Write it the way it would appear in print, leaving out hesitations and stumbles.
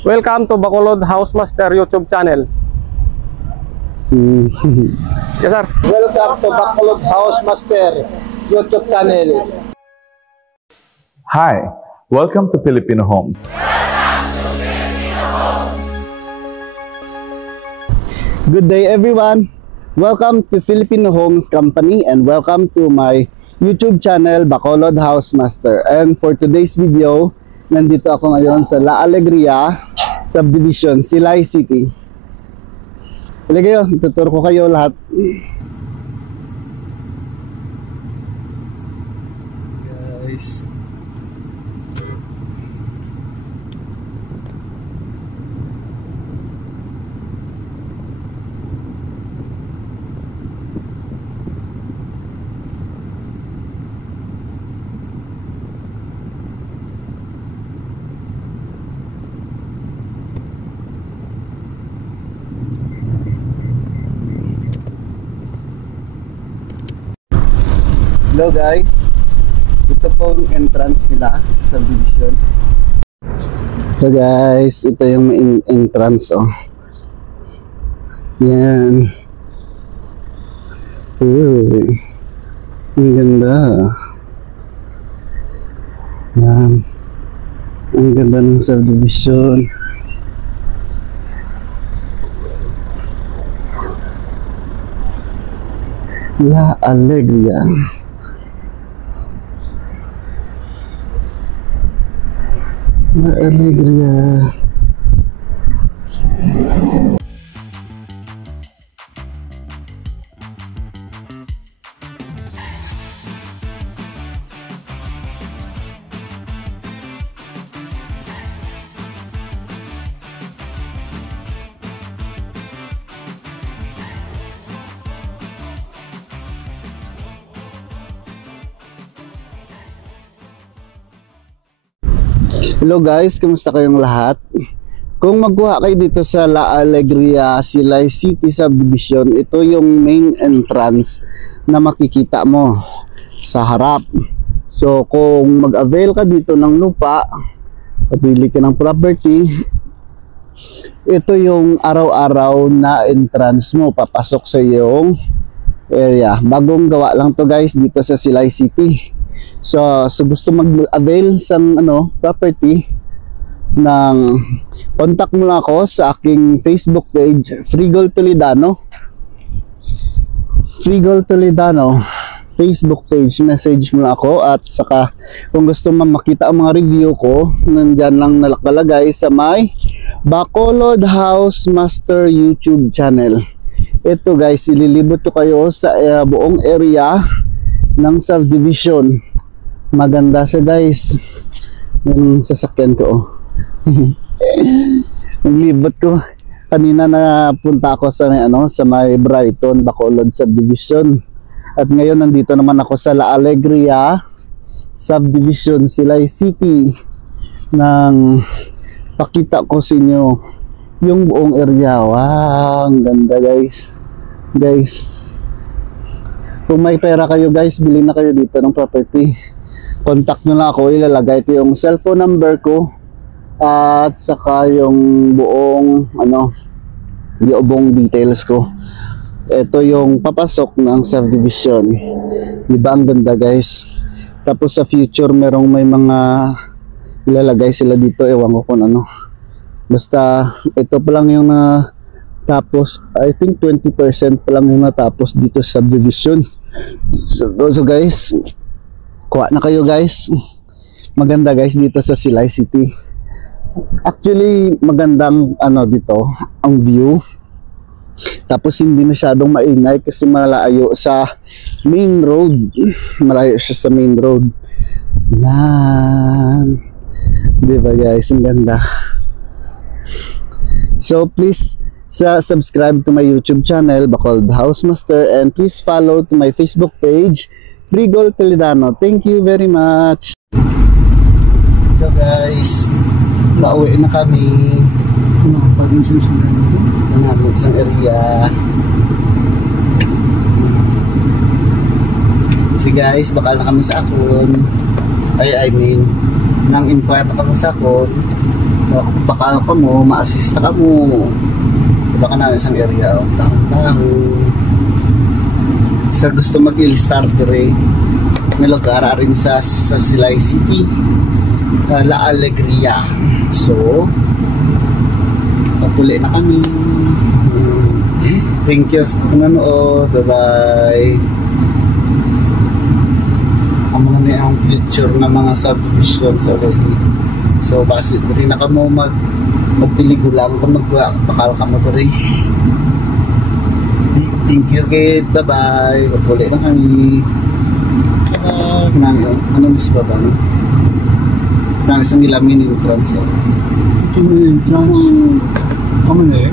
Welcome to Bacolod Housemaster YouTube channel. Yes, sir. Welcome to Bacolod Housemaster YouTube channel. Hi, welcome to Filipino Homes. Good day everyone. Welcome to Filipino Homes Company and welcome to my YouTube channel Bacolod Housemaster. And for today's video, nandito ako ngayon sa La Alegria Subdivision, Silay City. Halika kayo, tuturo ko kayo lahat. Guys, hello guys, ito po yung entrance nila sa subdivision. So guys, ito yung entrance, oh. Yan. Uy, ang ganda. Yan. Ang ganda ng subdivision. La Alegria. La Alegria. Hello guys, kumusta kayong lahat? Kung magkuha kayo dito sa La Alegria, Silay City Subdivision, ito yung main entrance na makikita mo sa harap. So kung mag-avail ka dito ng lupa, pabili ka ng property, ito yung araw-araw na entrance mo papasok sa iyong area. Bagong gawa lang to guys dito sa Silay City. So gusto mag-avail sa property ng, contact mo lang ako sa aking Facebook page, Frigol Toledano. Frigol Toledano Facebook page, message mo lang ako. At saka kung gusto mo makita ang mga review ko, nandyan lang nakalagay sa my Bacolod Housemaster YouTube channel. Ito guys, ililibot ko kayo sa buong area ng subdivision. Maganda siya guys. Yung sasakyan ko, oh. Ang libot ko kanina, na punta ako sa sa may Brighton, Bacolod Subdivision. At ngayon nandito naman ako sa La Alegria Subdivision, Silay City, nang pakita ko sa inyo yung buong area. Wow, ang ganda guys. Guys, kung may pera kayo guys, bilhin na kayo dito ng property. Contact nyo lang ako, ilalagay ko yung cellphone number ko at saka yung buong yung buong details ko. Ito yung papasok ng subdivision. Diba ang ganda guys? Tapos sa future may mga ilalagay sila dito, ewan ko kung ano. Basta ito pa lang yung tapos, I think 20% pa lang yung natapos dito sa subdivision. So guys, kuha na kayo guys. Maganda guys dito sa Silay City. Actually magandang dito ang view. Tapos hindi masyadong maingay kasi malayo sa main road. Malayo siya sa main road. Yan. Diba guys, ang ganda. So please subscribe to my YouTube channel Bacolod Housemaster, and please follow to my Facebook page Frigol Toledano. Thank you very much. So guys, pauwi na kami. Hanapin isang area. Kasi guys, bakal na kami sa akon. I mean, nang inquire pa kami sa akon. Baka ka mo, ma-assista ka mo. Baka namin isang area o taong-taong. Sa gusto mag-il-star dire, may lugar rin sa Silay City, La Alegria. So, papuli na kami. Thank you sa panonood. Bye-bye. Ang mga na ang future ng mga subdivisions already. So, base rin na ka mo magpiligo lang kung magbakal ka mo rin. Thank you, kid. Bye-bye. Papuli na kami. Ano mas ba ba? Nang isang ilamin yung trans. Ito mo yung trans. Kami na eh.